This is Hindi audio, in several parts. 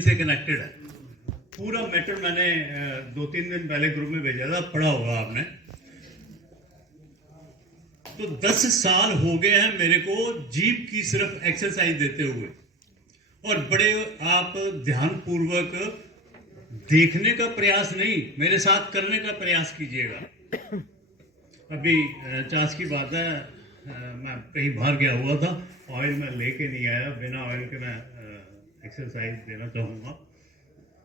से कनेक्टेड है। पूरा मैटर मैंने 2-3 दिन पहले ग्रुप में भेजा था, पढ़ा होगा आपने। तो 10 साल हो गए हैं मेरे को जीभ की सिर्फ एक्सरसाइज देते हुए, और बड़े आप ध्यानपूर्वक देखने का प्रयास नहीं, मेरे साथ करने का प्रयास कीजिएगा। अभी चांस की बात है, मैं कहीं बाहर गया हुआ था, ऑयल मैं लेके नहीं आया, बिना ऑयल के मैं एक्सरसाइज देना चाहूंगा।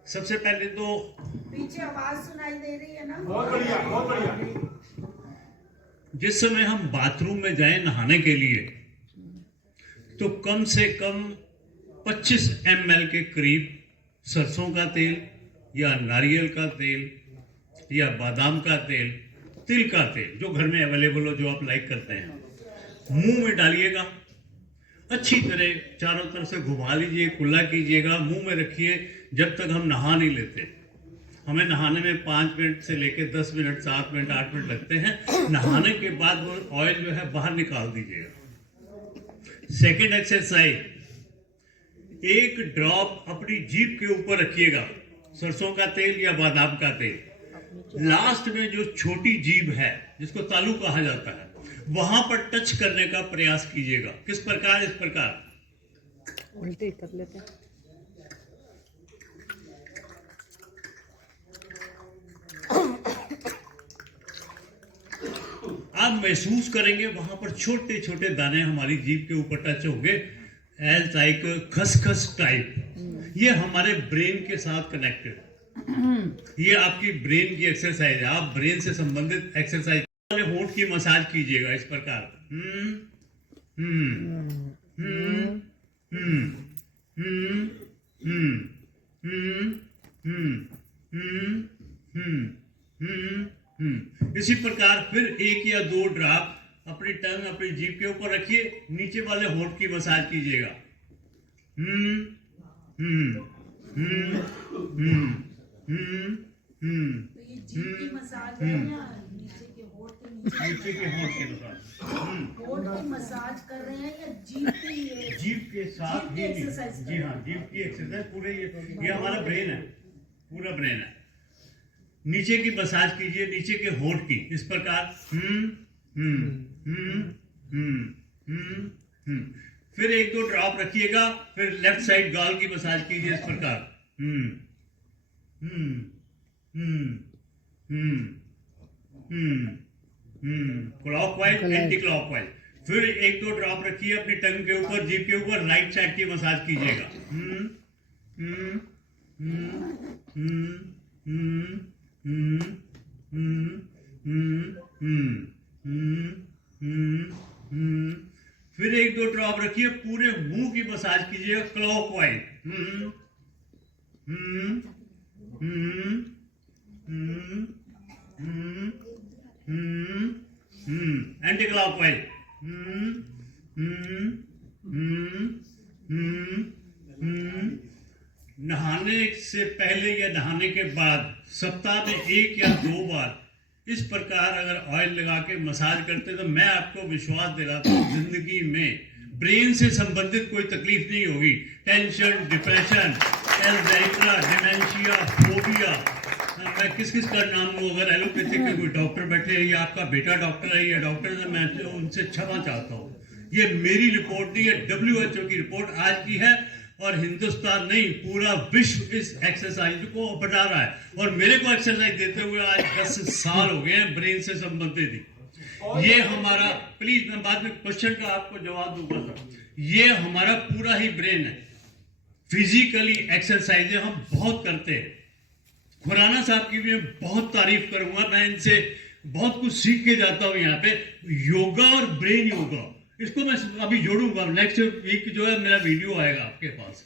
सबसे पहले तो पीछे आवाज सुनाई दे रही है ना? बहुत बढ़िया, बहुत बढ़िया। जिस समय हम बाथरूम में जाएं नहाने के लिए, तो कम से कम 25 ml के करीब सरसों का तेल या नारियल का तेल या बादाम का तेल, तिल का तेल, जो घर में अवेलेबल हो, जो आप लाइक करते हैं, मुंह में डालिएगा। अच्छी तरह चारों तरफ से घुमा लीजिए, कुल्ला कीजिएगा, मुंह में रखिए जब तक हम नहा नहीं लेते। हमें नहाने में 5 मिनट से लेकर 10 मिनट, 7 मिनट, 8 मिनट लगते हैं। नहाने के बाद वो ऑयल जो है बाहर निकाल दीजिएगा। सेकेंड एक्सरसाइज, 1 ड्रॉप अपनी जीभ के ऊपर रखिएगा, सरसों का तेल या बादाम का तेल। लास्ट में जो छोटी जीभ है, जिसको तालू कहा जाता है, वहां पर टच करने का प्रयास कीजिएगा। किस प्रकार? इस प्रकार उल्टे कर लेते हैं। आप महसूस करेंगे वहां पर छोटे छोटे दाने हमारी जीभ के ऊपर टच होंगे, एज लाइक खसखस टाइप। ये हमारे ब्रेन के साथ कनेक्टेड। ये आपकी ब्रेन की एक्सरसाइज है। आप ब्रेन से संबंधित एक्सरसाइज, होंठ की मसाज कीजिएगा इस प्रकार। इसी प्रकार फिर 1 या 2 ड्रॉप अपनी टंग, अपनी जीभ के ऊपर रखिए, नीचे वाले होंठ की मसाज कीजिएगा। तो ये जीभ की मसाज है या नीचे के होंठ के नीचे? नीचे के होंठ की मसाज। होंठ की मसाज कर रहे हैं या जीभ की? जीभ के साथ जीभ की ही। एक्सरसाइज जी हाँ, जीभ की एक्सरसाइज। पूरे ये हमारा ब्रेन है, पूरा ब्रेन है। नीचे की मसाज कीजिए, नीचे के होंठ की, इस प्रकार। फिर 1-2 ड्रॉप रखिएगा, फिर लेफ्ट साइड गाल की मसाज कीजिए, इस प्रकार। Clockwise, anti clockwise. फिर 1-2 ड्रॉप रखिए अपनी टंग के ऊपर, जीभ के ऊपर, राइट साइड की मसाज कीजिएगा। फिर 1-2 ड्रॉप रखिए, पूरे मुंह की मसाज कीजिएगा, क्लॉकवाइज। Anti clockwise. नहाने से पहले या नहाने के बाद सप्ताह में 1 या 2 बार इस प्रकार अगर ऑयल लगा के मसाज करते, तो मैं आपको विश्वास दिलाता हूँ, जिंदगी में ब्रेन से संबंधित कोई तकलीफ नहीं होगी। Tension, depression, Alzheimer, dementia, phobia, मैं किस किस का नाम लूँ? अगर एलोपैथिक के कोई डॉक्टर बैठे हैं या आपका बेटा डॉक्टर है या डॉक्टर है, मैं उनसे क्षमा चाहता हूँ। ये मेरी रिपोर्ट नहीं है, WHO की रिपोर्ट आज की है, और हिंदुस्तान नहीं, पूरा विश्व इस एक्सरसाइज को अपना रहा है। और मेरे को एक्सरसाइज देते हुए आज 10 साल हो गए हैं, ब्रेन से संबंधित ही। ये हमारा, प्लीज मैं बाद में क्वेश्चन का आपको जवाब दूंगा सर। ये हमारा पूरा ही ब्रेन है। फिजिकली एक्सरसाइज हम बहुत करते हैं। खुराना साहब की भी मैं बहुत तारीफ करूंगा, मैं इनसे बहुत कुछ सीख के जाता हूं। यहाँ पे योगा और ब्रेन योगा, इसको मैं अभी जोड़ूंगा। नेक्स्ट वीक जो है मेरा वीडियो आएगा आपके पास।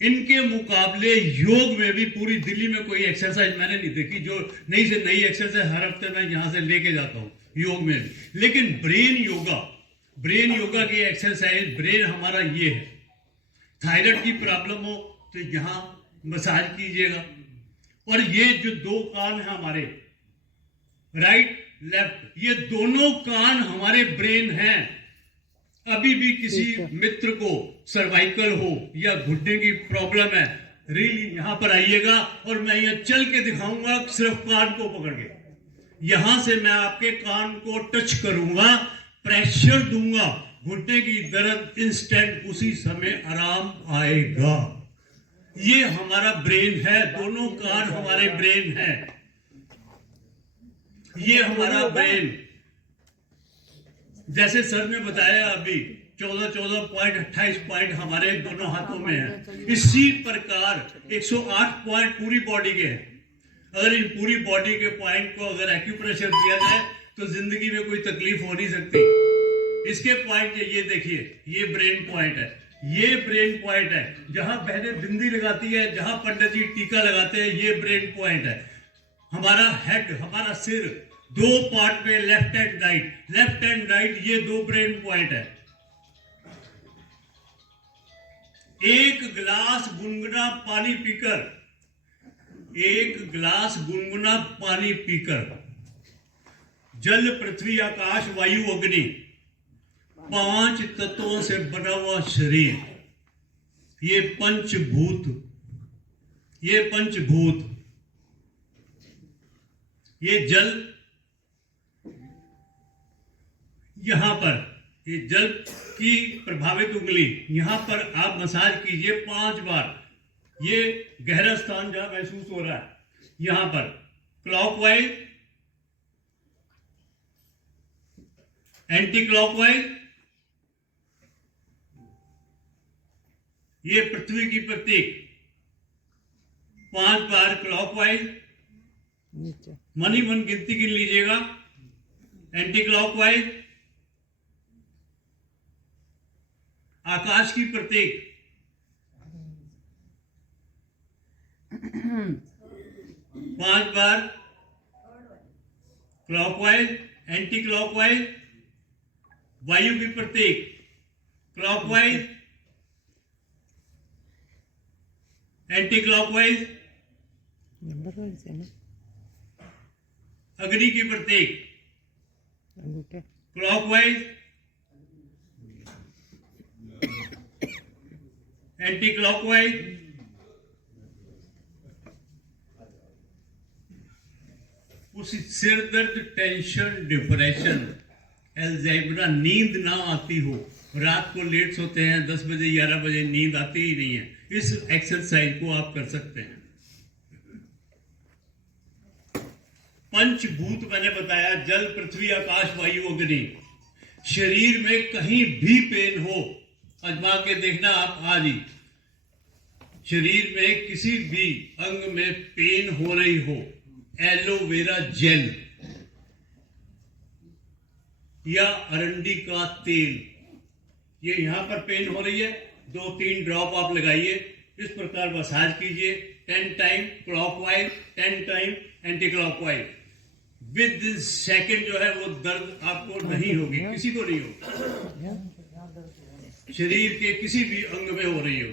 इनके मुकाबले योग में भी पूरी दिल्ली में कोई एक्सरसाइज मैंने नहीं देखी, जो नई से नई एक्सरसाइज हर हफ्ते मैं यहाँ से लेके जाता हूँ योग में भी। लेकिन ब्रेन योगा की एक्सरसाइज, ब्रेन हमारा ये है। थायराइड की प्रॉब्लम हो तो यहाँ मसाज कीजिएगा। और ये जो 2 कान है हमारे, राइट लेफ्ट, ये दोनों कान हमारे ब्रेन हैं। अभी भी किसी मित्र को सर्वाइकल हो या घुटने की प्रॉब्लम है, रियली यहाँ पर आइएगा और मैं यहाँ चल के दिखाऊंगा, सिर्फ कान को पकड़ के। यहां से मैं आपके कान को टच करूंगा, प्रेशर दूंगा, घुटने की दर्द इंस्टेंट उसी समय आराम आएगा। ये हमारा ब्रेन है, दोनों कान हमारे ब्रेन है। ये हमारा ब्रेन, जैसे सर ने बताया अभी 14 पॉइंट 28 पॉइंट हमारे दोनों हाथों में है। इसी प्रकार 108 पॉइंट पूरी बॉडी के हैं। अगर इन पूरी बॉडी के पॉइंट को अगर एक्यूप्रेशर दिया जाए तो जिंदगी में कोई तकलीफ हो नहीं सकती। इसके पॉइंट ये देखिए, ये ब्रेन पॉइंट है, ये ब्रेन पॉइंट है। जहां बहनें बिंदी लगाती है, जहां पंडित जी टीका लगाते हैं, ये ब्रेन पॉइंट है। हमारा हेड, हमारा सिर दो पार्ट में, left and right, left and right, ये दो ब्रेन पॉइंट है। एक गिलास गुनगुना पानी पीकर, एक गिलास गुनगुना पानी पीकर, जल पृथ्वी आकाश वायु अग्नि 5 तत्वों से बना हुआ शरीर, ये पंचभूत, ये पंचभूत, ये जल, यहां पर ये जल की प्रभावित उंगली, यहां पर आप मसाज कीजिए 5 बार। ये गहरा स्थान जहां महसूस हो रहा है, यहां पर क्लॉकवाइज, एंटी क्लॉकवाइज, ये पृथ्वी की प्रतीक 5 बार क्लॉकवाइज, मन ही मन गिनती गिन लीजिएगा। एंटी क्लॉकवाइज, आकाश की प्रतीक 5 बार क्लॉकवाइज, एंटी क्लॉकवाइज, वायु की प्रतीक क्लॉकवाइज, एंटी क्लॉकवाइज, अग्नि की प्रतीक क्लॉकवाइज, एंटी क्लॉकवाइज, उसी सिर दर्द, टेंशन, डिप्रेशन, एल्जाइमर, नींद ना आती हो, रात को लेट सोते हैं, 10 बजे 11 बजे नींद आती ही नहीं है, इस एक्सरसाइज को आप कर सकते हैं। पंचभूत मैंने बताया, जल पृथ्वी आकाश वायु अग्नि। शरीर में कहीं भी पेन हो, आजमा के देखना आप आज ही। शरीर में किसी भी अंग में पेन हो रही हो, एलोवेरा जेल या अरंडी का तेल, ये यहां पर पेन हो रही है, 2-3 ड्रॉप आप लगाइए, इस प्रकार मसाज कीजिए 10 time clockwise, 10 time anti clockwise. With second जो है वो दर्द आपको नहीं होगी, किसी को नहीं होगी, शरीर के किसी भी अंग में हो रही हो।